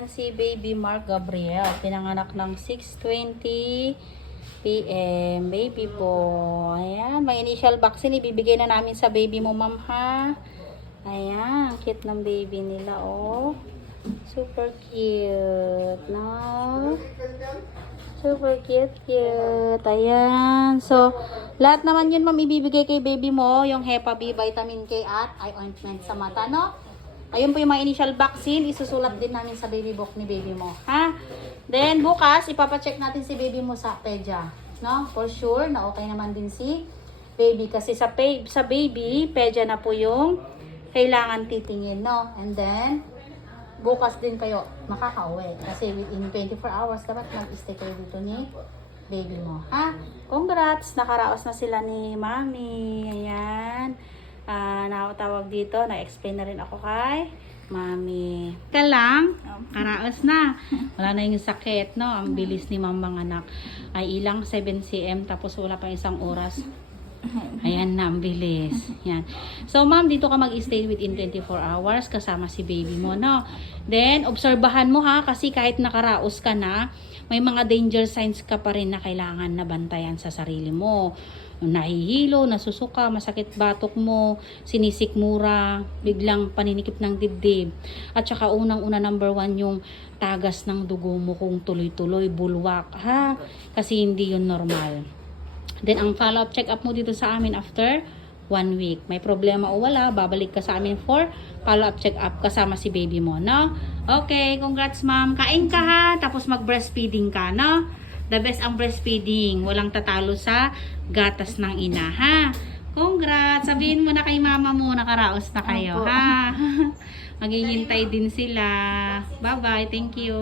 Ayan si Baby Mark Gabriel. Pinanganak ng 6:20 PM. Baby po. Ayan. May initial vaccine. Ibibigay na namin sa baby mo, ma'am, ha? Ayan. Cute ng baby nila, oh. Super cute, no? Super cute. Ayan. So, lahat naman yun, ma'am, ibibigay kay baby mo. Yung Hepa B, Vitamin K at eye ointment sa mata, no? Ayun po yung mga initial vaccine. Isusulat din namin sa baby book ni baby mo, ha? Then, bukas, ipapacheck natin si baby mo sa pedya, no? For sure, na okay naman din si baby. Kasi sa baby, pedya na po yung kailangan titingin, no? And then, bukas din kayo makakauwi. Kasi within 24 hours, dapat mag-stay kayo dito ni baby mo, ha? Congrats! Nakaraos na sila ni Mami. Ayan. Nakatawag dito. Na-explain na rin ako kay Mami. Ka lang, karaos na. Wala na yung sakit, no? Ang bilis ni mamang anak. Ay ilang 7 cm, tapos wala pang isang oras. Ayan na, ang bilis. Yan. So, ma'am, dito ka mag-stay within 24 hours kasama si baby mo, no? Then, obserbahan mo, ha? Kasi kahit nakaraos ka na, may mga danger signs ka pa rin na kailangan na bantayan sa sarili mo. Nahihilo, nasusuka, masakit batok mo, sinisikmura, biglang paninikip ng dibdib. At saka unang-una, number 1, yung tagas ng dugo mo kung tuloy-tuloy, bulwak, ha? Kasi hindi yun normal. Then, ang follow-up check-up mo dito sa amin after 1 week. May problema o wala, babalik ka sa amin for follow-up check-up kasama si baby mo, no? Okay, congrats, ma'am. Kain ka, ha? Tapos mag-breastfeeding ka, no? The best ang breastfeeding. Walang tatalo sa gatas ng ina, ha? Congrats! Sabihin mo na kay mama mo, nakaraos na kayo, ha? Maghihintay din sila. Bye-bye. Thank you.